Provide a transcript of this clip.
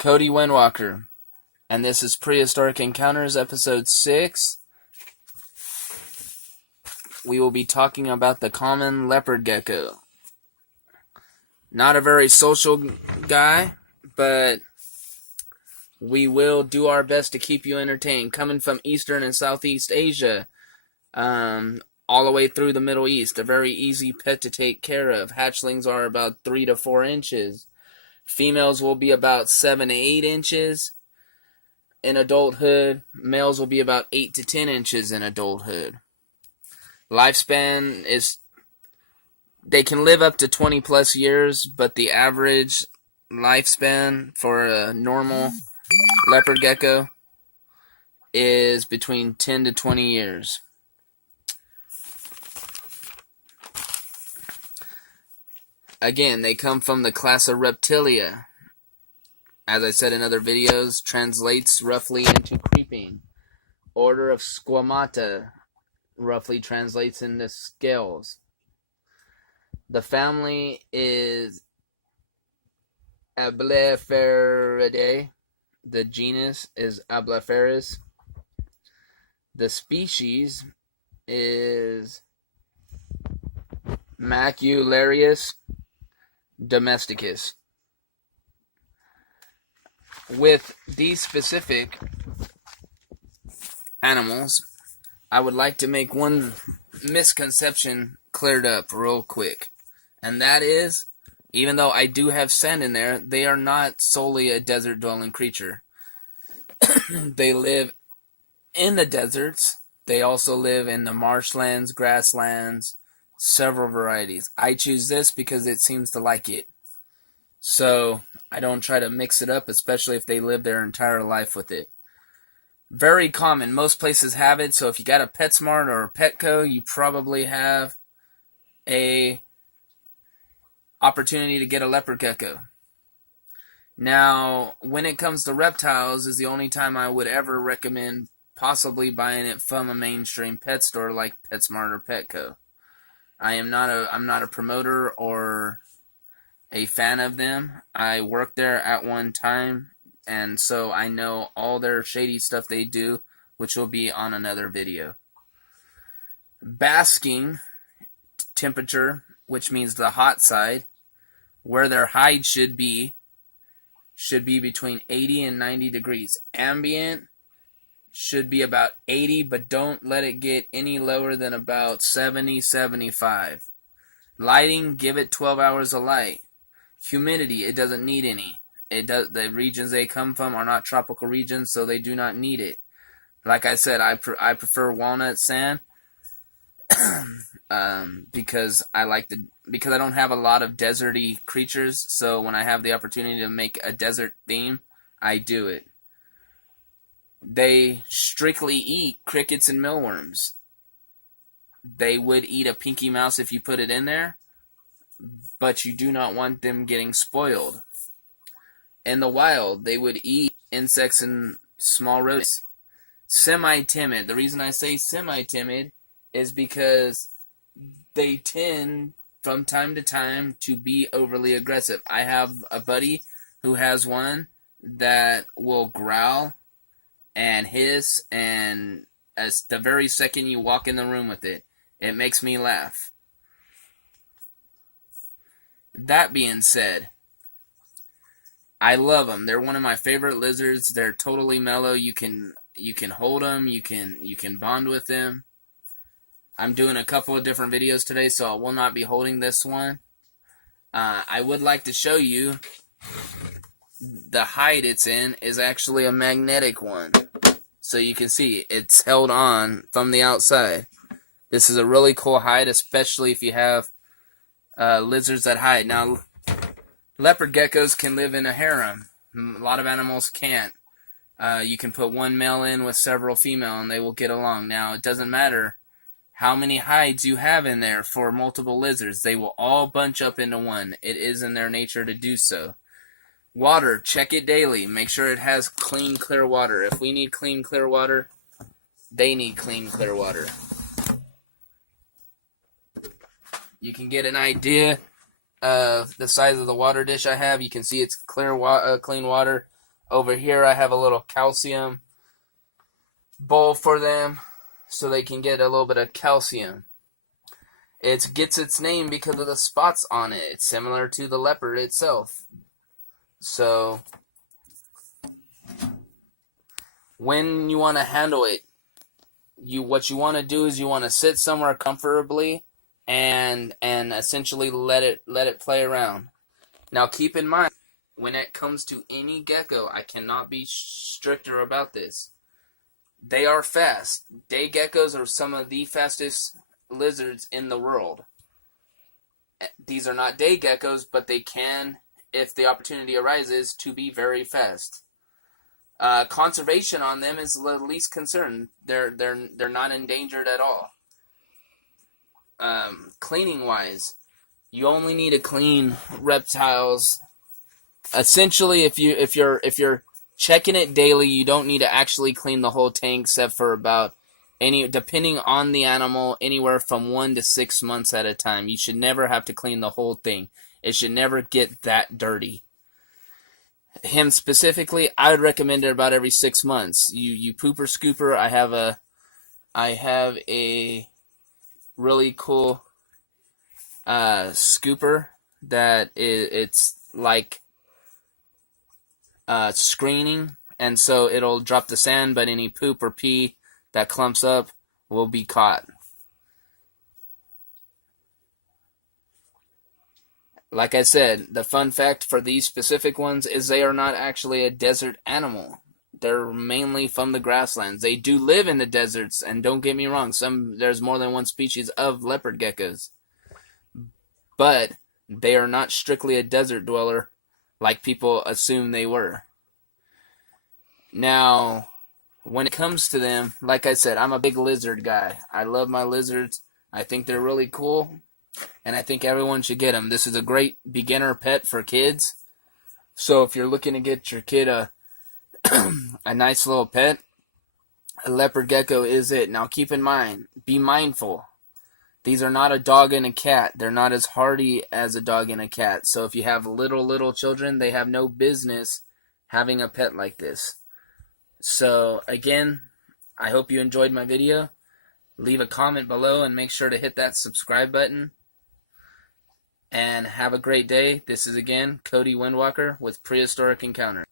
Cody Windwalker, and this is Prehistoric Encounters, Episode 6. We will be talking about the common leopard gecko. Not a very social guy, but we will do our best to keep you entertained. Coming from Eastern and Southeast Asia, all the way through the Middle East. A very easy pet to take care of. Hatchlings are about 3 to 4 inches. Females will be about 7 to 8 inches in adulthood. Males will be about 8 to 10 inches in adulthood. Lifespan is, they can live up to 20 plus years, but the average lifespan for a normal leopard gecko is between 10 to 20 years. Again, they come from the class of Reptilia. As I said in other videos, translates roughly into creeping. Order of Squamata roughly translates into scales. The family is Ablephaeridae. The genus is Ablephaeris. The species is Macularius domesticus. With these specific animals, I would like to make one misconception cleared up real quick. And that is, even though I do have sand in there, they are not solely a desert-dwelling creature. They live in the deserts. They also live in the marshlands, grasslands, several varieties. I choose this because it seems to like it. So I don't try to mix it up, especially if they live their entire life with it. Very common. Most places have it, so if you got a PetSmart or a Petco, you probably have a opportunity to get a leopard gecko. Now, when it comes to reptiles, is the only time I would ever recommend possibly buying it from a mainstream pet store like PetSmart or Petco. I'm not a promoter or a fan of them. I worked there at one time, and so I know all their shady stuff they do, which will be on another video. Basking temperature, which means the hot side, where their hide should be between 80 and 90 degrees. Ambient should be about 80, but don't let it get any lower than about 70, 75. Lighting, give it 12 hours of light. Humidity, it doesn't need any. The regions they come from are not tropical regions, so they do not need it. Like I said, I prefer walnut sand because I don't have a lot of deserty creatures. So when I have the opportunity to make a desert theme, I do it. They strictly eat crickets and mealworms. They would eat a pinky mouse if you put it in there, but you do not want them getting spoiled. In the wild, they would eat insects and small rodents. Semi-timid. The reason I say semi-timid is because they tend, from time to time, to be overly aggressive. I have a buddy who has one that will growl and hiss, and as the very second you walk in the room with it, it makes me laugh. That being said, I love them. They're one of my favorite lizards. They're totally mellow. You can hold them. You can bond with them. I'm doing a couple of different videos today, so I will not be holding this one. I would like to show you the hide it's in is actually a magnetic one. So you can see it's held on from the outside. This is a really cool hide, especially if you have lizards that hide. Now, leopard geckos can live in a harem. A lot of animals can't. You can put one male in with several female and they will get along. Now, it doesn't matter how many hides you have in there for multiple lizards. They will all bunch up into one. It is in their nature to do so. Water, check it daily. Make sure it has clean, clear water. If we need clean, clear water, they need clean, clear water. You can get an idea of the size of the water dish I have. You can see it's clean water. Over here I have a little calcium bowl for them so they can get a little bit of calcium. It gets its name because of the spots on it. It's similar to the leopard itself. So when you want to handle it, what you want to do is you want to sit somewhere comfortably and essentially let it play around. Now keep in mind, when it comes to any gecko, I cannot be stricter about this. They are fast. Day geckos are some of the fastest lizards in the world. These are not day geckos, but they can, if the opportunity arises, to be very fast. Conservation on them is the least concern. They're not endangered at all. Cleaning wise, you only need to clean reptiles. Essentially, if you're checking it daily, you don't need to actually clean the whole tank, except for about depending on the animal, anywhere from 1 to 6 months at a time. You should never have to clean the whole thing. It should never get that dirty. Him specifically, I would recommend it about every 6 months. You pooper scooper. I have a really cool scooper that it's like screening, and so it'll drop the sand, but any poop or pee that clumps up will be caught. Like I said, the fun fact for these specific ones is they are not actually a desert animal. They're mainly from the grasslands. They do live in the deserts, and don't get me wrong, there's more than one species of leopard geckos. But they are not strictly a desert dweller like people assume they were. Now, when it comes to them, like I said, I'm a big lizard guy. I love my lizards. I think they're really cool, and I think everyone should get them. This is a great beginner pet for kids. So if you're looking to get your kid a nice little pet, a leopard gecko is it. Now keep in mind, be mindful. These are not a dog and a cat. They're not as hardy as a dog and a cat. So if you have little children, they have no business having a pet like this. So again, I hope you enjoyed my video. Leave a comment below and make sure to hit that subscribe button. And have a great day. This is again Cody Windwalker with Prehistoric Encounter.